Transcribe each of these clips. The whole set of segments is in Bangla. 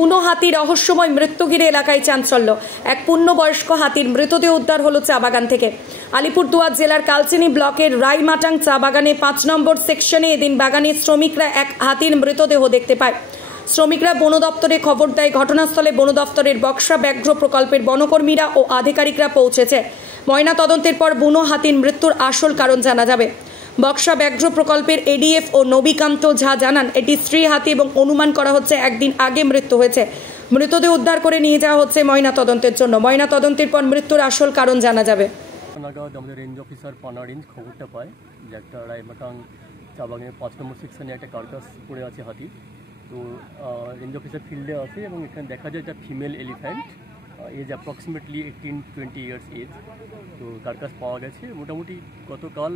বুনো হাতি রহস্যময় মৃত্যু ঘিরে এলাকায় চাঞ্চল্য। এক পূর্ণবয়স্ক হাতির মৃতদেহ উদ্ধার হলো চা বাগান থেকে। আলিপুরদুয়ার জেলার কালচিনি ব্লকের রায়মাটাং চা বাগানে 5 নম্বর সেকশনে এদিন বাগানের শ্রমিকরা এক হাতির মৃতদেহ দেখতে পায়। শ্রমিকরা বন দপ্তরে খবর দেয়। ঘটনাস্থলে বন দপ্তরের বক্সা ব্যাঘ্র প্রকল্পের বনকর্মীরা ও আধিকারিকরা পৌঁছেছে। ময়না তদন্তের পর বুনো হাতির মৃত্যুর আসল কারণ জানা যাবে। বক্সা ব্যাঘ্র প্রকল্পের এডিএফ ও নবীকান্ত ঝা জানান, এটি স্ত্রী হাতি এবং অনুমান করা হচ্ছে একদিন আগে মৃত্যু হয়েছে। মৃতদেহ উদ্ধার করে নিয়ে যাওয়া হচ্ছে ময়না তদন্তের জন্য। ময়না তদন্তের পর মৃত্যুর আসল কারণ জানা যাবে। আমাদের রেঞ্জ অফিসার পানা রেঞ্জ খবরটা পায় যে একটা রায়মাটাং চা বাগানের 5 নম্বর সেকশনে একটা কার্কাস পড়ে আছে হাতি। তো রেঞ্জ অফিসার ফিল্ডে আসে এবং এখানে দেখা যায় একটা female elephant, age approximately 18-20 years age. তো কার্কাস পাওয়া গেছে মোটামুটি গতকাল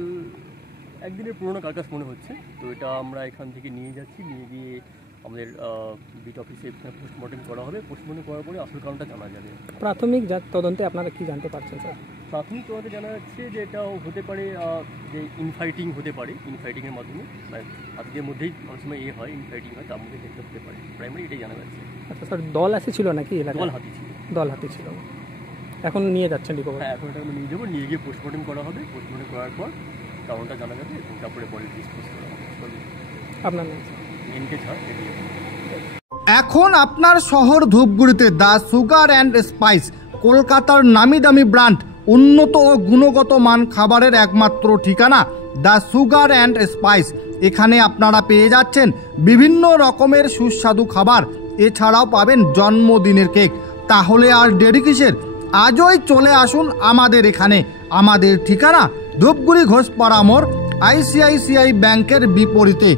একদিনের পুরোনো কার্কাস মনে হচ্ছে। তো এটা আমরা এখান থেকে নিয়ে যাচ্ছি, নিয়ে গিয়ে আমাদের বিট অফিসে পোস্টমর্টম করা হবে। পোস্টমর্টম করার পরে আসল কারণটা জানা যাবে। প্রাথমিক তদন্তে আপনারা কি জানতে পারছেন স্যার? প্রাথমিক তদন্তে জানা যাচ্ছে যে এটাও হতে পারে যে ইনফাইটিং হতে পারে, ইনফাইটিংয়ের মাধ্যমে হাতিদের মধ্যেই অনেক সময় হয়, ইনফাইটিং হয়, তার মধ্যে ক্ষেত্রে হতে পারে। প্রাইমারি এটাই জানা যাচ্ছে। আচ্ছা স্যার, দল এসেছিল নাকি? দল হাতি ছিল। দল হাতি ছিল। এখন নিয়ে যাচ্ছেন রিকভার? হ্যাঁ, এখন এটা আমরা নিয়ে যাবো, নিয়ে গিয়ে পোস্টমর্টম করা হবে। পোস্টমর্টম করার পর কারণটা জানা যাবে এবং তারপরে বডি ডিসপোজ করা হবে। আপনার নাম? এনকে ঝা। এখন আপনার শহর ধূপগুড়িতে দ্য সুগার অ্যান্ড স্পাইস, কলকাতার নামি দামি ব্র্যান্ড, উন্নত ও গুণগত মান খাবারের একমাত্র ঠিকানা দ্য সুগার অ্যান্ড স্পাইস। এখানে আপনারা পেয়ে যাচ্ছেন বিভিন্ন রকমের সুস্বাদু খাবার, এছাড়াও পাবেন জন্মদিনের কেক। তাহলে আর দেরি কিসের? আজই চলে আসুন আমাদের এখানে। আমাদের ঠিকানা ধূপগুড়ি ঘোষপাড়া মোড়, ICICI ব্যাংকের বিপরীতে।